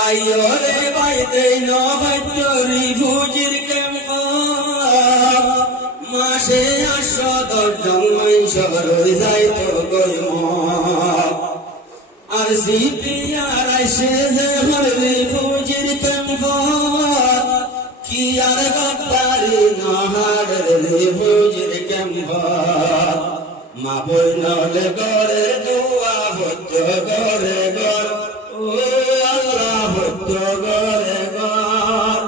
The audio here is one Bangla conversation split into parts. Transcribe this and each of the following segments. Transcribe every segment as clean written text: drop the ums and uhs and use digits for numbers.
বাইরে বাইরে নহরি ফুজির কেম্প মাসে 810 মাইশর যাইতো গইম আর সিপিআর আইসে যে হরি ফুজির কেম্প কি আর গাদ্দারি নহরি ফুজির কেম্প মা বইনলে গরে দোয়া হচ্ছ গরে গর ও আল্লাহ হচ্ছ গরে গর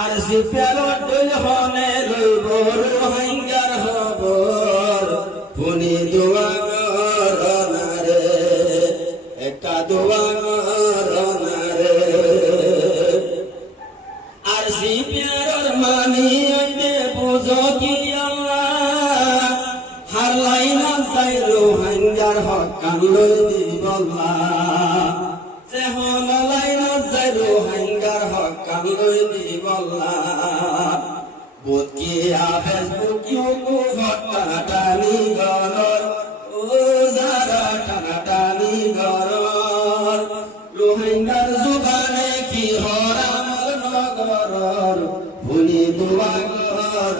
আর সিপিআর ডুল হনে লইব রোহিঙ্গার খবর ফুনি দোয়া গর নারে একটা দোয়া গর নারে আর সিপিআর মানি আইতে বুঝো কি আল্লাহ হার লাইনা যাই রোহিঙ্গার হক কানলই দিবল্লা যে হন লাইনা যাই রোহিঙ্গার হক কানলই দিবল্লা বুকিয়া ফেসবুক ইউটিউব টানাটানি গরর ও যারা টানাটানি গরর রোহিঙ্গার জুবানে কি হরামর নগরর ভুলি দোয়া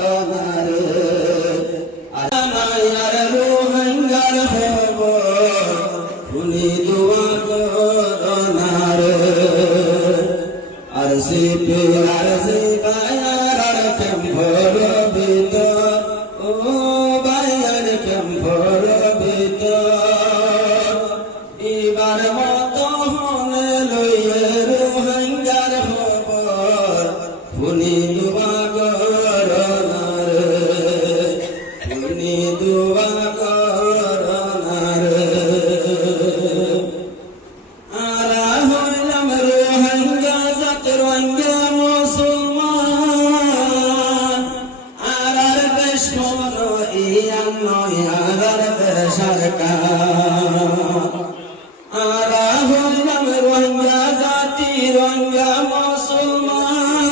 গরনারে আর রোহিঙ্গার খবর ভুলি দোয়া গরনারে আর সিপিআর জিবায়ার কেম্পর ভিতর ও বায়ার কেম্পর ভিতর এবার মতো হনে লইয়ে রোহিঙ্গার খবর ফুনি দোয়া গরনারে ফুনি দোয়া গরনারে আরা হইলাম রোহিঙ্গা জাত রোহিঙ্গা মুসলমান আরার দেশ কোন ইয়ান নয় আরার দেশ সরকার আরা হইলাম রোহিঙ্গা জাতি রোহিঙ্গা মুসলমান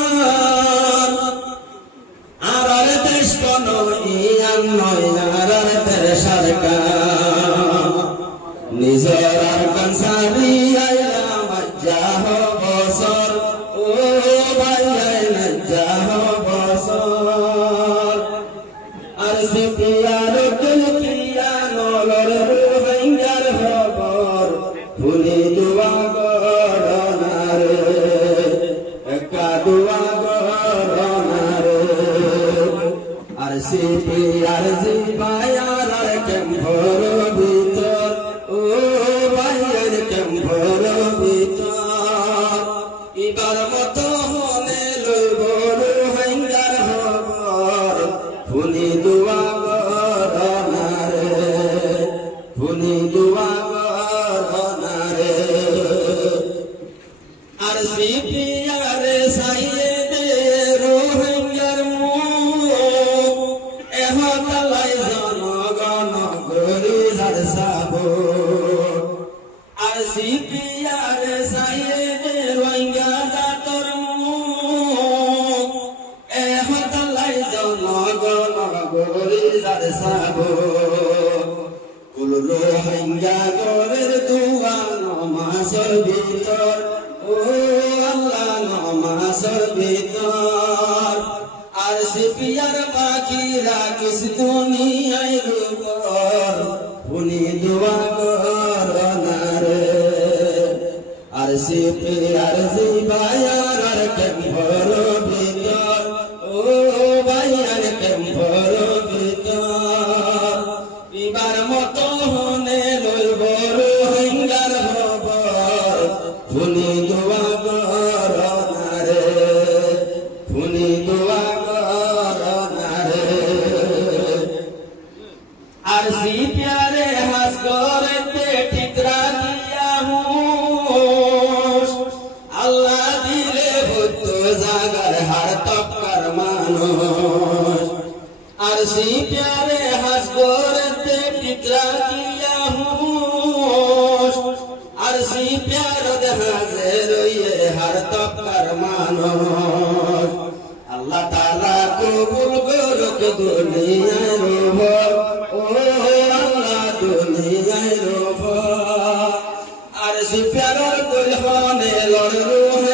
আরার দেশ কোন ইয়ান নয় আরার দেশ সরকার নিজের আর কনসারি আইলাম যাহ বছর ও ভাই যাহ বছর আর সিপিআর কিয়া নলর রোহিঙ্গার খবর ফুলি দোয়া গরনারে একা দোয়া গরনারে আর সিপিআর জিবায়ার কেম্পর ভিতর ও ভাইয়ের কেম্পর ভিতর এবার মতো হনে লইব রোহিঙ্গার খবর ফুনি দোয়া গরনারে ফুনি দোয়া গরনারে আর সিপিআর সাইয়ে দে রোহিঙ্গার মুখ এহতালাই জনগণ গরি যার সাবো আর সিপিআর সাইয়ে দে রোহিঙ্গা জাতর মুখ এহতালাই জনগণ গরি যার সাবো কুল রোহিঙ্গা গরের দোয়া নমাজের ভিতর ও আল্লাহ নমাজের ভিতর আর সিপিআর বাকিরা কিস দুনিয়ায় রূপর ফুনি দোয়া গরনারে আর সিপিআর জিবায়ার কেম্পর ভিতর ও ভাইয়ার কেম্পর ভিতর এবার মতো হনে লইব রোহিঙ্গার খবর ফুনি দোয়া গরনারে ফুনি দোয়া গরনারে আর সিপিআরে হাস করতে ঠিকরা দিয়া হুশ আল্লাহ দিলে হতো জাগার হার তপকার মানুষ আর সিপিআরে হাস করতে ঠিকরা দিয়া হুশ আর সিপিআর দেহাজে রইয়ে হার তপকার মানুষ আল্লাহ তাআলা কবুল করুক দুনিয়ার রূহ ও আল্লাহ দুনিয়ার রূহ আর সিপিআর কইল হনে লড় রূহ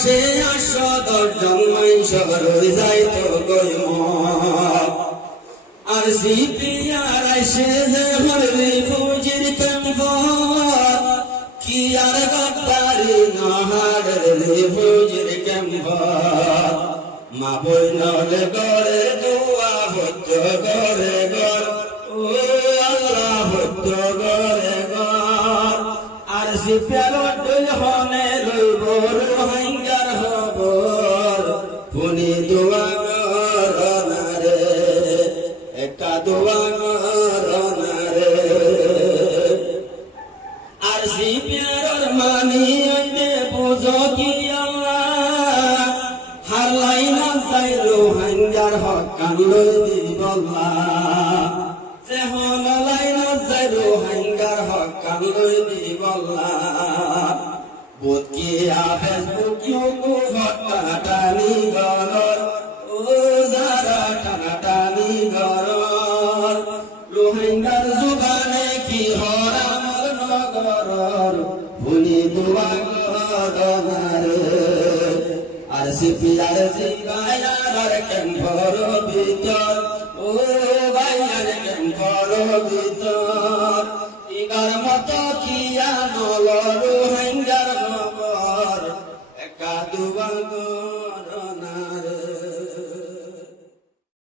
পাশে 810 মানুষ রয়ে যাইতো গইম আর সিপিআর আইসে যে হলি ফুজির ক্যাম্প কি আর গদ্দারি নাহারে ফুজির ক্যাম্প মা বইনলে গড়ে দোয়া হতো গড়ে গড় ও আল্লাহ হতো গড়ে গড় আর সিপিআর দুই হনে রইব রোহিঙ্গার খবর ফুনি দোয়া গড়নারে একটা দোয়া গড়নারে আর সিপিআর মানি আইনে বুঝো কি আল্লাহ হারলাই না যাই রোহিঙ্গার হকান লই দিবল্লা যে হলাই না যাই রোহিঙ্গার হকান লই দিবল্লা বুকিয়া ফেসবুক ইউটিউব টানাটানি গরর ও যারা টানাটানি গরর রোহিঙ্গার জুবানে কি হরামল নগরর ভুলি দোয়া গরনারে আর সিপিআর জিবায়ার ক্যাম্পর ভিতর ও ভাইয়ার ক্যাম্পর ভিতর ইগার মতো